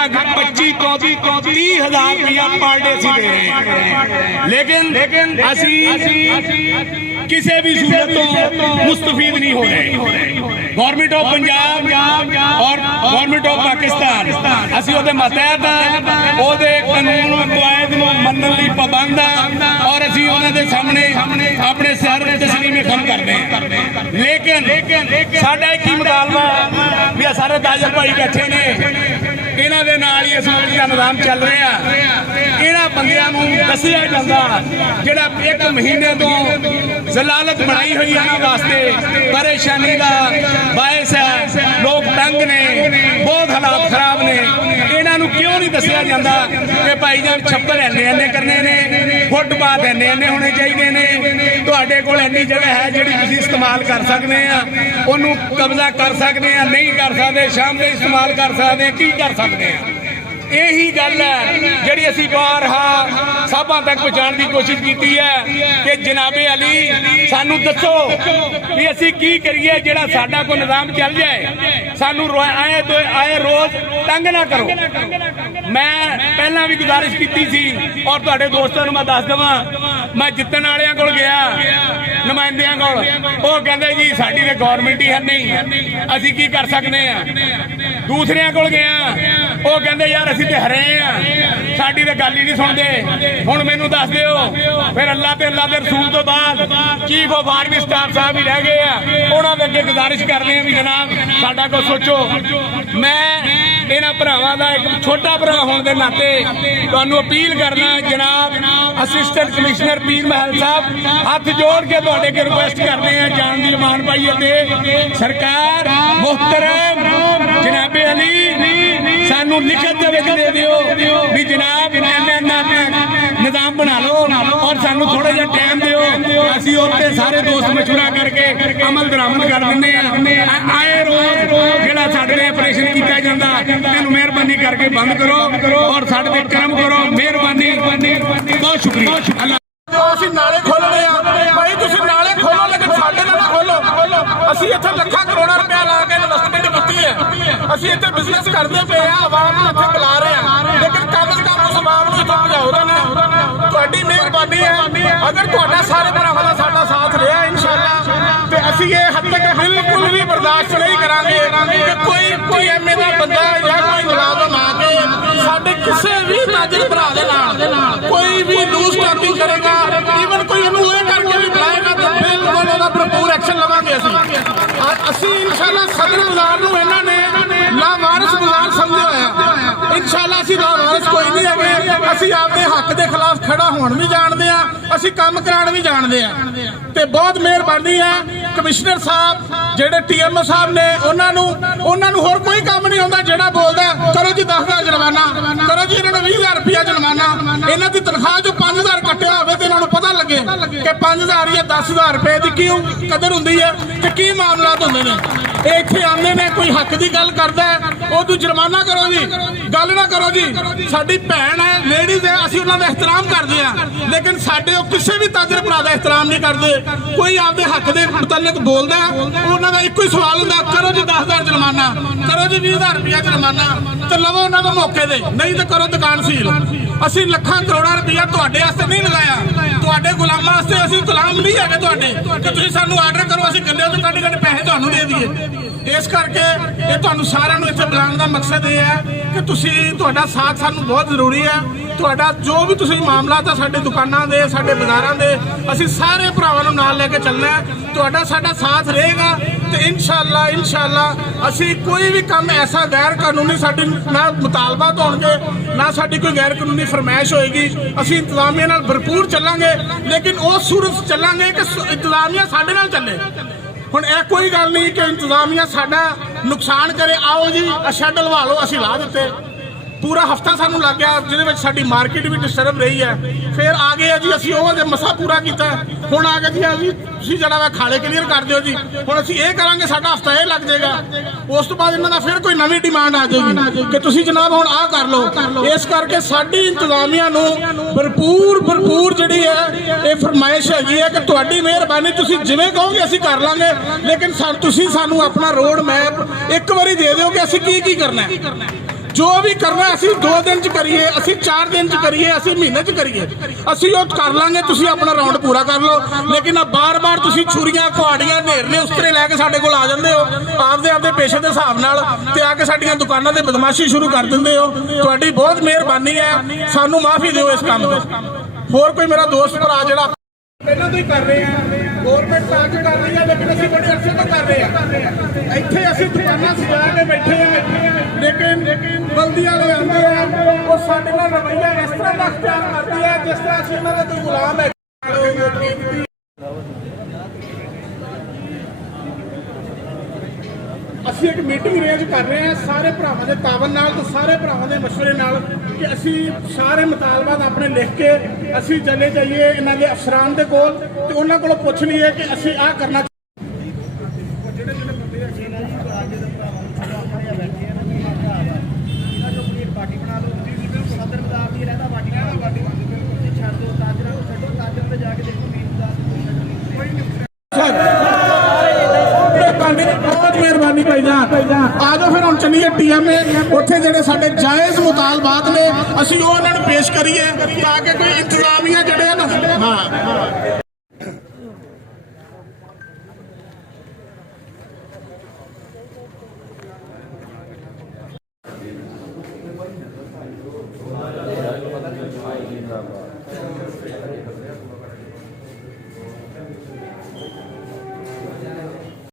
लगभग 25 ਤੋਂ 30,000 रुपया पर डे असीं दे रहे हैं। लेकिन असीं किसी भी सूरत तो मुस्तफीद नहीं हो रहे। गवर्नमेंट ऑफ पंजाब और गवर्नमेंट ऑफ पाकिस्तान असीं उहदे मतहत उहदे कानून कवायद नूं मनण लई पाबंद और असीं उहनां दे सामने अपने सर तस्लीमे खम करदे हैं। लेकिन साडा एक ही मुतालबा भी सारे ताजर भाई बैठे ने, इन्हां दे नाल ही असम्बली दा निज़ाम चल रहा। इन्हां बंदियां नूं दस्सिया जांदा जिहड़ा 1 महीने तो जलालत बनाई हुई इन्हां वास्ते परेशानी का बायस है। लोग तंग ने, बहुत हालात खराब ने। इन्हां नूं क्यों नहीं दस्सिया जांदा कि भाई जान छप्पर इन्ने करने ने, फुटपाथ इन्ने होने चाहिए ने, तुहाडे कोल इन्नी जगह है जिहड़ी तुसीं इस्तेमाल कर सकदे आ, उहनूं कब्जा कर सकदे आ, नहीं कर सकदे, शाम दे इस्तेमाल कर सकदे, की कर सकदे आ। यही गल है जिहड़ी असीं बारहा साहबां तक पहुँचाने की कोशिश की है कि जनाबे अली सानू दसो भी असीं की करिए जिहड़ा साडा कोई निज़ाम चल जाए, सानू आए रोज़ तंग ना करो। मैं पहला भी गुजारिश की सी और तुहाडे दोस्तां नूं मैं दस देवां, मैं जितण वालियां कोल गया नुमाइंदियां कोल, वो कहंदे जी साडी ते गवर्नमेंट ही है नहीं, असीं की कर सकदे आ। दूसरियां कोल गया वो कहंदे यार असीं ते हरे आ, साडी ते गल ही नहीं सुणदे। हुण मैनूं दस दिओ फिर अल्लाह ते रसूल तो बाद चीफ ऑफ आर्मी स्टाफ साहब ही रह गए आ, उन्हां दे अगे गुजारिश करदे आ भी जनाब साडा कोई सोचो। मैं इन्हां भरावां दा एक छोटा भरा होने के नाते तुहानूं अपील करना जनाब असिस्टेंट कमिश्नर पीर महल साहब, हाथ जोड़ के तुहाडे अगे रिक्वेस्ट करते हैं जान दी मान पाइए ते सरकार मुहतरम जनाबे अली सानू लिखत दे दिओ भी जनाब इन्ना निज़ाम बना लो और सानू थोड़ा जिहा टाइम दिओ, असीं उत्ते सारे दोस्त मशवरा करके अमल दरामद कर दिंदे आ। आए रोज़ जिहड़ा साडे ते ऑपरेशन कीता जांदा इहनूं मेहरबानी करके बंद करो और साडे ते करम करो। मेहरबानी, बहुत शुक्रिया। ਅਸੀਂ ਨਾਲੇ ਖੋਲਣੇ ਆ ਭਾਈ, ਤੁਸੀਂ ਨਾਲੇ ਖੋਲੋ ਲੇਕਿਨ ਸਾਡੇ ਨਾਲ ਨਾ ਖੋਲੋ। ਅਸੀਂ ਇੱਥੇ ਲੱਖਾਂ ਕਰੋੜਾਂ ਰੁਪਇਆ ਲਾ ਕੇ ਇਨਵੈਸਟਮੈਂਟ ਕੀਤੀ ਹੈ, ਅਸੀਂ ਇੱਥੇ ਬਿਜ਼ਨਸ ਕਰਦੇ ਪਏ ਆ, ਆਵਾਮ ਨੂੰ ਇੱਥੇ ਬੁਲਾ ਰਹੇ ਆ, ਲੇਕਿਨ ਕਮ ਸੇ ਕਮ ਉਸ ਆਵਾਮ ਨੂੰ ਇੱਥੋਂ ਭਜਾਓ ਨਾ। ਤੁਹਾਡੀ ਮਿਹਰਬਾਨੀ ਹੈ, ਅਗਰ ਤੁਹਾਡਾ ਸਾਰੇ ਭਰਾਵਾਂ ਦਾ ਸਾਡਾ ਸਾਥ ਰਿਹਾ ਇਨਸ਼ਾਅੱਲਾ ਤੇ ਅਸੀਂ ਇਹ ਹੱਦ ਤੱਕ ਬਿਲਕੁਲ ਵੀ ਬਰਦਾਸ਼ਤ ਨਹੀਂ ਕਰਾਂਗੇ ਕਿ ਕੋਈ ਐਮਏ ਦਾ ਬੰਦਾ ਜਾਂ ਕੋਈ ਮੁਲਾਜ਼ਮ ਆ ਕੇ ਸਾਡੇ ਕਿਸੇ ਵੀ ਤਾਜਰ ਭਰਾ ਦੇ ਨਾਲ ਕੋਈ ਵੀ ਲੂਜ਼ ਟੈਪਿੰਗ ਕਰੇਗਾ, ਈਵਨ ਕੋਈ ਇਹਨੂੰ ਇਹ ਕਰਕੇ ਵੀ ਬੁਲਾਏਗਾ ਤਾਂ ਬਿਲਕੁਲ ਉਹਦਾ ਭਰਪੂਰ ਐਕਸ਼ਨ ਲਵਾਂਗੇ। ਅਸੀਂ ਇਨਸ਼ਾਅੱਲਾ ਸਦਰ ਬਾਜ਼ਾਰ ਨੂੰ ਇਹਨਾਂ ਨੇ ਲਾਵਾਰਿਸ ਬਾਜ਼ਾਰ ਸਮਝਿਆ ਹੋਇਆ, ਇਨਸ਼ਾਅੱਲਾ ਅਸੀਂ ਲਾਵਾਰਿਸ ਕੋਈ ਨਹੀਂ ਹੈਗੇ। ਅਸੀਂ ਆਪਦੇ ਹੱਕ ਦੇ ਖਿਲਾਫ ਖੜਾ ਹੋਣ ਵੀ ਜਾਣਦੇ ਆ, ਅਸੀਂ ਕੰਮ ਕਰਾਉਣ ਵੀ ਜਾਣਦੇ ਆ। ਤੇ ਬਹੁਤ ਮਿਹਰਬਾਨੀ ਹੈ ਕਮਿਸ਼ਨਰ ਸਾਹਿਬ ਜਿਹੜੇ TMO ਸਾਹਿਬ ਨੇ, ਉਹਨਾਂ ਨੂੰ ਹੋਰ ਕੋਈ ਕੰਮ ਨਹੀਂ ਹੁੰਦਾ। ਜਿਹੜਾ ਬੋਲਦਾ ਕਰੋ ਜੀ 10,000 ਜੁਰਮਾਨਾ, ਕਰੋ ਜੀ ਇਹਨਾਂ ਨੂੰ 20,000 ਰੁਪਇਆ ਜੁਰਮਾਨਾ, ਇਹਨਾਂ ਦੀ ਤਨਖਾਹ ਜੋ 5,000 ਕੱਟਿਆ ਹੋਵੇ ਤੇ ਇਹਨਾਂ ਨੂੰ ਪਤਾ ਲੱਗੇ ਕਿ 5,000 ਜਾਂ 10,000 ਰੁਪਏ ਦੀ ਕੀ ਕਦਰ ਹੁੰਦੀ ਹੈ ਤੇ ਕੀ ਮਾਮਲਾਤ ਹੁੰਦੇ ਨੇ। ਇਹ ਇੱਥੇ ਆਉਂਦੇ ਨੇ, ਕੋਈ ਹੱਕ ਦੀ ਗੱਲ ਕਰਦਾ ਉਹਨੂੰ ਜੁਰਮਾਨਾ ਕਰੋ ਜੀ, ਗੱਲ ਨਾ ਕਰੋ ਜੀ। ਸਾਡੀ ਭੈਣ ਹੈ, ਲੇਡੀਜ਼ ਹੈ, ਅਸੀਂ ਉਹਨਾਂ ਦਾ ਇਹਤਰਾਮ ਕਰਦੇ ਆ, ਲੇਕਿਨ ਸਾਡੇ ਉਹ ਕਿਸੇ ਵੀ ਤਾਜਰ ਭਰਾ ਦਾ ਇਹਤਰਾਮ ਨਹੀਂ ਕਰਦੇ। ਕੋਈ ਆਪਦੇ ਹੱਕ ਦੇ ਮੁਤਲਕ ਬੋਲਦਾ, ਉਹਨਾਂ ਦਾ ਇੱਕੋ ਹੀ ਸਵਾਲ ਹੁੰਦਾ ਕਰੋ ਜੀ 10,000 ਜੁਰਮਾਨਾ, ਕਰੋ ਜੀ 20,000 ਰੁਪਇਆ ਜੁਰਮਾਨਾ ਤੇ ਲਵੋ ਉਹਨਾਂ ਨੂੰ ਮੌਕੇ ਦੇ, ਨਹੀਂ ਤਾਂ ਕਰੋ ਦੁਕਾਨ ਸੀਲ। ਅਸੀਂ ਲੱਖਾਂ ਕਰੋੜਾਂ ਰੁਪਇਆ ਤੁਹਾਡੇ ਵਾਸਤੇ ਨਹੀਂ ਲਗਾਇਆ, ਤੁਹਾਡੇ ਗੁਲਾਮਾਂ ਵਾਸਤੇ। ਅਸੀਂ ਗੁਲਾਮ ਨਹੀਂ ਹੈਗੇ ਤੁਹਾਡੇ ਕਿ ਤੁਸੀਂ ਸਾਨੂੰ ਆਰਡਰ ਕਰੋ ਅਸੀਂ ਗੱਲੇ ਤੋਂ ਕੱਢ ਪੈਸੇ ਤੁਹਾਨੂੰ ਦੇ ਦਈਏ। ਇਸ ਕਰਕੇ ਇਹ ਤੁਹਾਨੂੰ ਸਾਰਿਆਂ ਨੂੰ ਇੱਥੇ ਬੁਲਾਉਣ ਦਾ ਮਕਸਦ ਇਹ ਹੈ ਕਿ ਤੁਹਾਡਾ ਸਾਥ ਸਾਨੂੰ ਬਹੁਤ ਜ਼ਰੂਰੀ ਹੈ। ਤੁਹਾਡਾ ਜੋ ਵੀ ਤੁਸੀਂ ਮਾਮਲਾ ਤਾਂ ਸਾਡੇ ਦੁਕਾਨਾਂ ਦੇ, ਸਾਡੇ ਬਾਜ਼ਾਰਾਂ ਦੇ, ਅਸੀਂ ਸਾਰੇ ਭਰਾਵਾਂ ਨੂੰ ਨਾਲ ਲੈ ਕੇ ਚੱਲਣਾ ਹੈ। ਤੁਹਾਡਾ ਸਾਡਾ ਸਾਥ ਰਹੇਗਾ ਤੇ ਇਨਸ਼ਾਅੱਲਾ ਅਸੀਂ ਕੋਈ ਵੀ ਕੰਮ ਐਸਾ ਗੈਰ ਕਾਨੂੰਨੀ ਸਾਡੀ ਨਾ ਮੁਤਾਲਬਾਤ ਹੋਣਗੇ, ਨਾ ਸਾਡੀ ਕੋਈ ਗੈਰ ਕਾਨੂੰਨੀ ਫਰਮਾਇਸ਼ ਹੋਏਗੀ। ਅਸੀਂ ਇੰਤਜ਼ਾਮੀਆ ਨਾਲ ਭਰਪੂਰ ਚੱਲਾਂਗੇ, ਲੇਕਿਨ ਉਸ ਸੂਰਤ ਚੱਲਾਂਗੇ ਕਿ ਇੰਤਜ਼ਾਮੀਆ ਸਾਡੇ ਨਾਲ ਚੱਲੇ। ਹੁਣ ਇਹ ਕੋਈ ਗੱਲ ਨਹੀਂ ਕਿ ਇੰਤਜ਼ਾਮੀਆ ਸਾਡਾ ਨੁਕਸਾਨ ਕਰੇ, ਆਓ ਜੀ ਸ਼ੈੱਡ ਲਵਾ ਲਓ, ਅਸੀਂ ਲਾ ਦਿੱਤੇ। पूरा हफ्ता सानू लग गया जिहदे साडी मार्केट भी डिस्टर्ब रही है। फिर आ गए जी असीं ओह जे मसा पूरा कीता, हुण आ गए जी तुसीं जिहड़ा वा खाले क्लीयर कर दिओ जी, हुण असीं इह करांगे साडा हफ्ता इह लग जाएगा। उस तो बाद इन्हां दा फिर कोई नवीं डिमांड आ जाएगी कि तुसीं जनाब हुण आ कर लो। इस करके साडी इंतजामिया नूं भरपूर जिहड़ी है ये फरमाइश हैगी है कि तुहाडी मेहरबानी तुसीं जिवें कहोगे असीं कर लांगे, लेकिन तुसीं सानू अपना रोड मैप एक बारी दे दिओ कि असीं की करना है। ਜੋ ਵੀ ਕਰਨਾ ਅਸੀਂ 2 ਦਿਨ ਚ ਕਰੀਏ, ਅਸੀਂ 4 ਦਿਨ ਚ ਕਰੀਏ, ਅਸੀਂ ਮਹੀਨੇ ਚ ਕਰੀਏ, ਅਸੀਂ ਉਹ ਕਰ ਲਾਂਗੇ। ਤੁਸੀਂ ਆਪਣਾ ਰਾਉਂਡ ਪੂਰਾ ਕਰ ਲਓ, ਲੇਕਿਨ ਆ ਬਾਰ-ਬਾਰ ਤੁਸੀਂ ਛੁਰੀਆਂ, ਕੁਹਾੜੀਆਂ, ਨੇਰਲੇ ਉਸਤਰੇ ਲੈ ਕੇ ਸਾਡੇ ਕੋਲ ਆ ਜਾਂਦੇ ਹੋ ਆਪਦੇ ਪੇਸ਼ੇ ਦੇ ਹਿਸਾਬ ਨਾਲ, ਤੇ ਆ ਕੇ ਸਾਡੀਆਂ ਦੁਕਾਨਾਂ ਤੇ ਬਦਮਾਸ਼ੀ ਸ਼ੁਰੂ ਕਰ ਦਿੰਦੇ ਹੋ। ਤੁਹਾਡੀ ਬਹੁਤ ਮਿਹਰਬਾਨੀ ਹੈ, ਸਾਨੂੰ ਮਾਫੀ ਦਿਓ ਇਸ ਕੰਮ ਤੇ। ਹੋਰ ਕੋਈ ਮੇਰਾ ਦੋਸਤ ਭਰਾ ਜਿਹੜਾ ਪਹਿਲਾਂ ਤੋਂ ਹੀ ਕਰ ਰਹੇ ਆ, ਗਵਰਨਮੈਂਟ ਤਾਂ ਕੇ ਕਰ ਰਹੀ ਹੈ, ਲੇਕਿਨ ਅਸੀਂ ਬੜੇ ਅਰਸੇ ਤੋਂ ਕਰ ਰਹੇ ਆ। ਇੱਥੇ ਅਸੀਂ ਦੁਕਾਨਾਂ ਸਜਾ ਕੇ ਬੈਠੇ ਆ, ਲੇਕਿਨ ਬਲਦੀ ਵਾਲੇ ਆਉਂਦੇ ਆ, ਉਹ ਸਾਡੇ ਨਾਲ ਰਵੱਈਆ ਇਸ ਤਰ੍ਹਾਂ ਦਾ ਅਖਤਿਆਰ ਕਰਦੇ ਆ ਜਿਸ ਤਰ੍ਹਾਂ ਅਸੀਂ ਉਹਨਾਂ ਦੇ ਕੋਈ ਗੁਲਾਮ ਹੈ। ਅਸੀਂ ਇੱਕ ਮੀਟਿੰਗ ਅਰੇਂਜ ਕਰ ਰਹੇ ਹਾਂ ਸਾਰੇ ਭਰਾਵਾਂ ਦੇ ਤਾਵਨ ਨਾਲ ਤੇ ਸਾਰੇ ਭਰਾਵਾਂ ਦੇ ਮਸ਼ਵਰੇ ਨਾਲ ਕਿ ਅਸੀਂ ਸਾਰੇ ਮੁਤਾਲਬਾਤ ਆਪਣੇ ਲਿਖ ਕੇ ਅਸੀਂ ਚਲੇ ਜਾਈਏ ਇਹਨਾਂ ਦੇ ਅਫਸਰਾਂ ਦੇ ਕੋਲ ਤੇ ਉਹਨਾਂ ਕੋਲੋਂ ਪੁੱਛ ਲਈਏ ਕਿ ਅਸੀਂ ਆਹ ਕਰਨਾ। ਪਾਰਟੀ ਬਣਾ ਲਓ, ਸਦਰ ਬਾਜ਼ਾਰ ਦੀ ਰਹਿਦਾ ਪਾਰਟੀਆਂ ਪਾਰਟੀ ਛੱਡ ਦਿਓ, ਤਾਜਰਾਂ ਨੂੰ ਛੱਡੋ, ਤਾਜਰਾਂ ਤੇ ਜਾ ਕੇ ਦੇਖੋ ਬਹੁਤ ਮਿਹਰਬਾਨੀ ਭਾਈਜਾਨ। ਆ ਜਾਓ ਫਿਰ ਹੁਣ ਚੱਲੀਏ TMA, ਉੱਥੇ ਜਿਹੜੇ ਸਾਡੇ ਜਾਇਜ਼ ਮੁਤਾਲਬਾਤ ਨੇ ਅਸੀਂ ਉਹ ਉਹਨਾਂ ਨੂੰ ਪੇਸ਼ ਕਰੀਏ ਤਾਂ ਕਿ ਕੋਈ ਇੰਤਜ਼ਾਮੀਆ ਜਿਹੜੇ ਨਾ ਹਾਂ